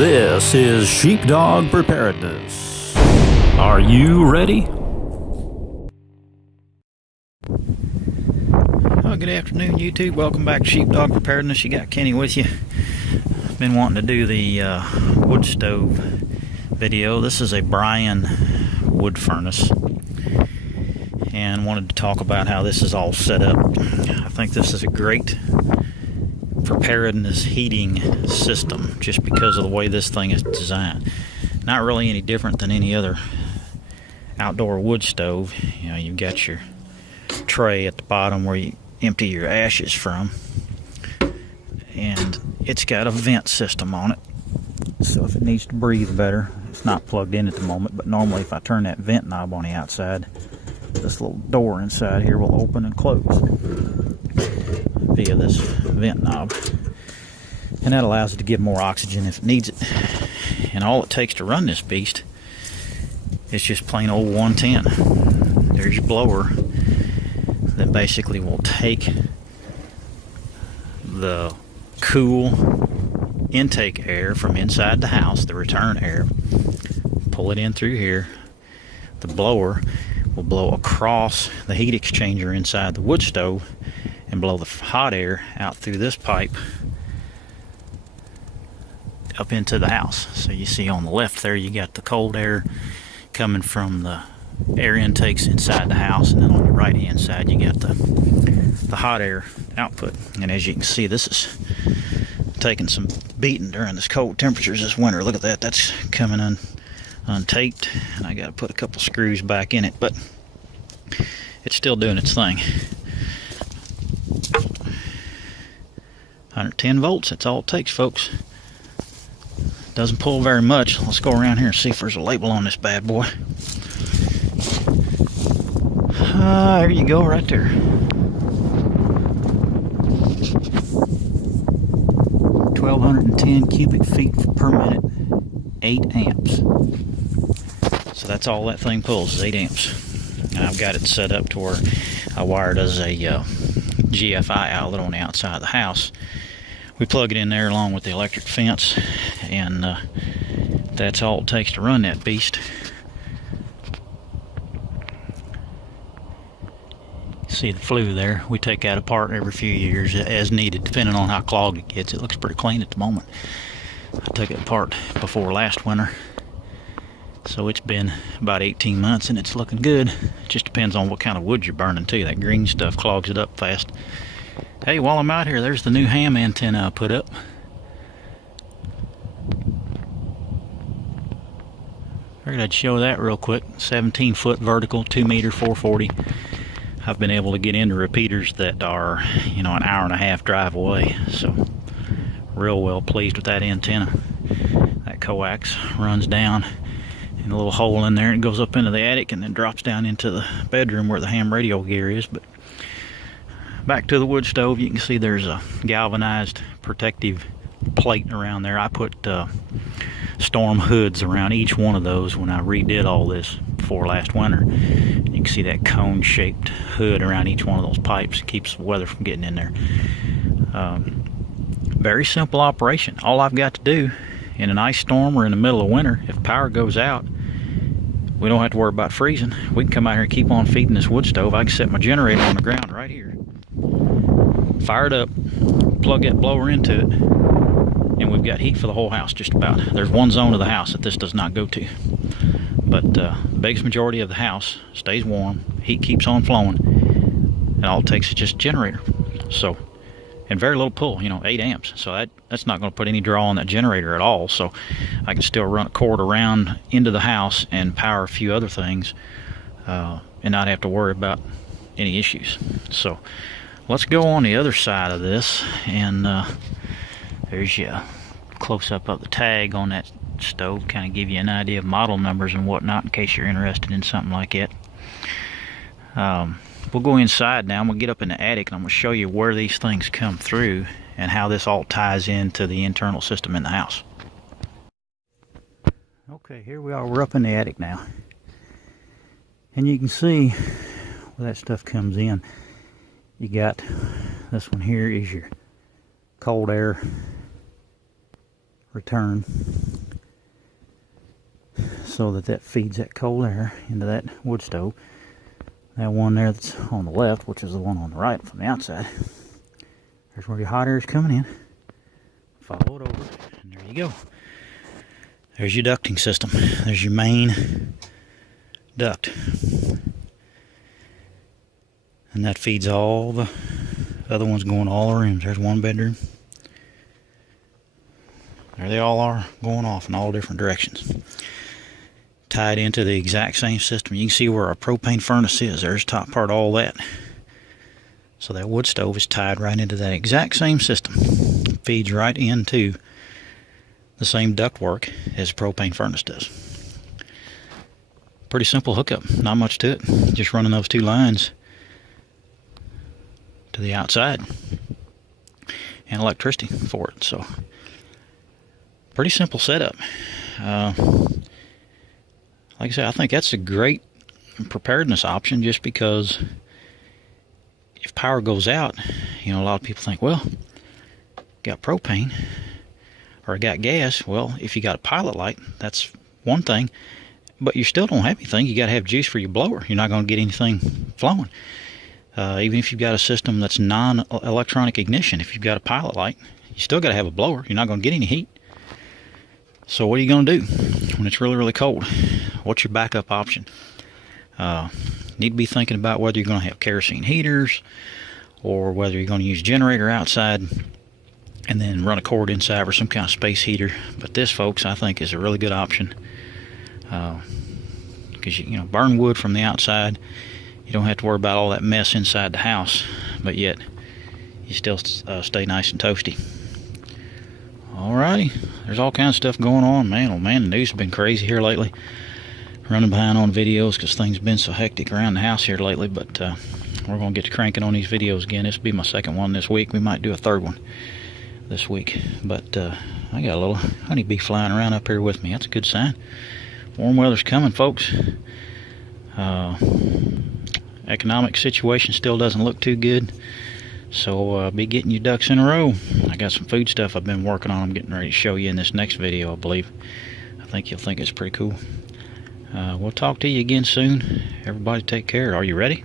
This is Sheepdog Preparedness. Are you ready? Well, good afternoon, YouTube. Welcome back to Sheepdog Preparedness. You got Kenny with you. Been wanting to do the wood stove video. This is a Bryan wood furnace, and wanted to talk about how this is all set up. I think this is a great preparedness heating system just because of the way this thing is designed. Not really any different than any other outdoor wood stove. You know, you've got your tray at the bottom where you empty your ashes from, and it's got a vent system on it, so if it needs to breathe better, it's not plugged in at the moment, but normally if I turn that vent knob on the outside, this little door inside here will open and close via this vent knob, and that allows it to give more oxygen if it needs it. And all it takes to run this beast is just plain old 110. There's your blower that basically will take the cool intake air from inside the house, the return air, pull it in through here. The blower will blow across the heat exchanger inside the wood stove and blow the hot air out through this pipe up into the house. So you see on the left there, you got the cold air coming from the air intakes inside the house, and then on the right hand side you got the hot air output. And as you can see, this is taking some beating during this cold temperatures this winter. Look at that, that's coming untaped, and I got to put a couple screws back in it, but it's still doing its thing. 110 volts, that's all it takes, folks. Doesn't pull very much. Let's go around here and see if there's a label on this bad boy. There you go, right there. 1210 cubic feet per minute, 8 amps. So that's all that thing pulls, is 8 amps. And I've got it set up to where I wired as a GFI outlet on the outside of the house. We plug it in there along with the electric fence, and that's all it takes to run that beast. See the flue there? We take that apart every few years as needed, depending on how clogged it gets. It looks pretty clean at the moment. I took it apart before last winter, so it's been about 18 months and it's looking good. It just depends on what kind of wood you're burning too. That green stuff clogs it up fast. Hey, while I'm out here, there's the new ham antenna I put up. Figured I'd show that real quick. 17-foot vertical, 2 meter, 440. I've been able to get into repeaters that are, you know, an hour and a half drive away, so real well pleased with that antenna. That coax runs down in a little hole in there and goes up into the attic and then drops down into the bedroom where the ham radio gear is. But back to the wood stove, you can see there's a galvanized protective plate around there. I put storm hoods around each one of those when I redid all this before last winter. You can see that cone-shaped hood around each one of those pipes. It keeps the weather from getting in there. Very simple operation. All I've got to do in an ice storm or in the middle of winter, if power goes out, we don't have to worry about freezing. We can come out here and keep on feeding this wood stove. I can set my generator on the ground right here, fire it up, plug that blower into it, and we've got heat for the whole house just about. There's one zone of the house that this does not go to, but the biggest majority of the house stays warm, heat keeps on flowing, and all it takes is just a generator. So, and very little pull, you know, 8 amps. So that's not going to put any draw on that generator at all. So I can still run a cord around into the house and power a few other things and not have to worry about any issues. So let's go on the other side of this, and there's your close-up of the tag on that stove, kind of give you an idea of model numbers and whatnot in case you're interested in something like that. We'll go inside now. I'm going to get up in the attic and I'm going to show you where these things come through and how this all ties into the internal system in the house. Okay, here we are. We're up in the attic now, and you can see where that stuff comes in. You got this one here is your cold air return. so that feeds that cold air into that wood stove. That one there that's on the left, which is the one on the right from the outside, there's where your hot air is coming in. Follow it over, and there you go. There's your ducting system. There's your main duct. And that feeds all the other ones going all the rooms. There's one bedroom. There they all are, going off in all different directions. Tied into the exact same system. You can see where our propane furnace is. There's the top part of all that. So that wood stove is tied right into that exact same system. Feeds right into the same ductwork as a propane furnace does. Pretty simple hookup, not much to it. Just running those two lines to the outside and electricity for it. So pretty simple setup. Like I said, I think that's a great preparedness option, just because if power goes out, you know, a lot of people think, well, got propane or I got gas. Well, if you got a pilot light, that's one thing, but you still don't have anything. You got to have juice for your blower. You're not going to get anything flowing. Even if you've got a system that's non-electronic ignition, if you've got a pilot light, you still got to have a blower. You're not going to get any heat. So what are you going to do when it's really, really cold? What's your backup option? Need to be thinking about whether you're going to have kerosene heaters, or whether you're going to use a generator outside and then run a cord inside for some kind of space heater. But this, folks, I think is a really good option, because you know, burn wood from the outside. You don't have to worry about all that mess inside the house, but yet you still stay nice and toasty. Alrighty, there's all kinds of stuff going on, man. Oh man, the news has been crazy here lately. Running behind on videos because things have been so hectic around the house here lately, but we're going to get to cranking on these videos again. This will be my second one this week. We might do a third one this week, but I got a little honeybee flying around up here with me. That's a good sign. Warm weather's coming, folks. Economic situation still doesn't look too good, so be getting your ducks in a row. I got some food stuff I've been working on. I'm getting ready to show you in this next video, I believe. I think you'll think it's pretty cool. We'll talk to you again soon. Everybody take care. Are you ready?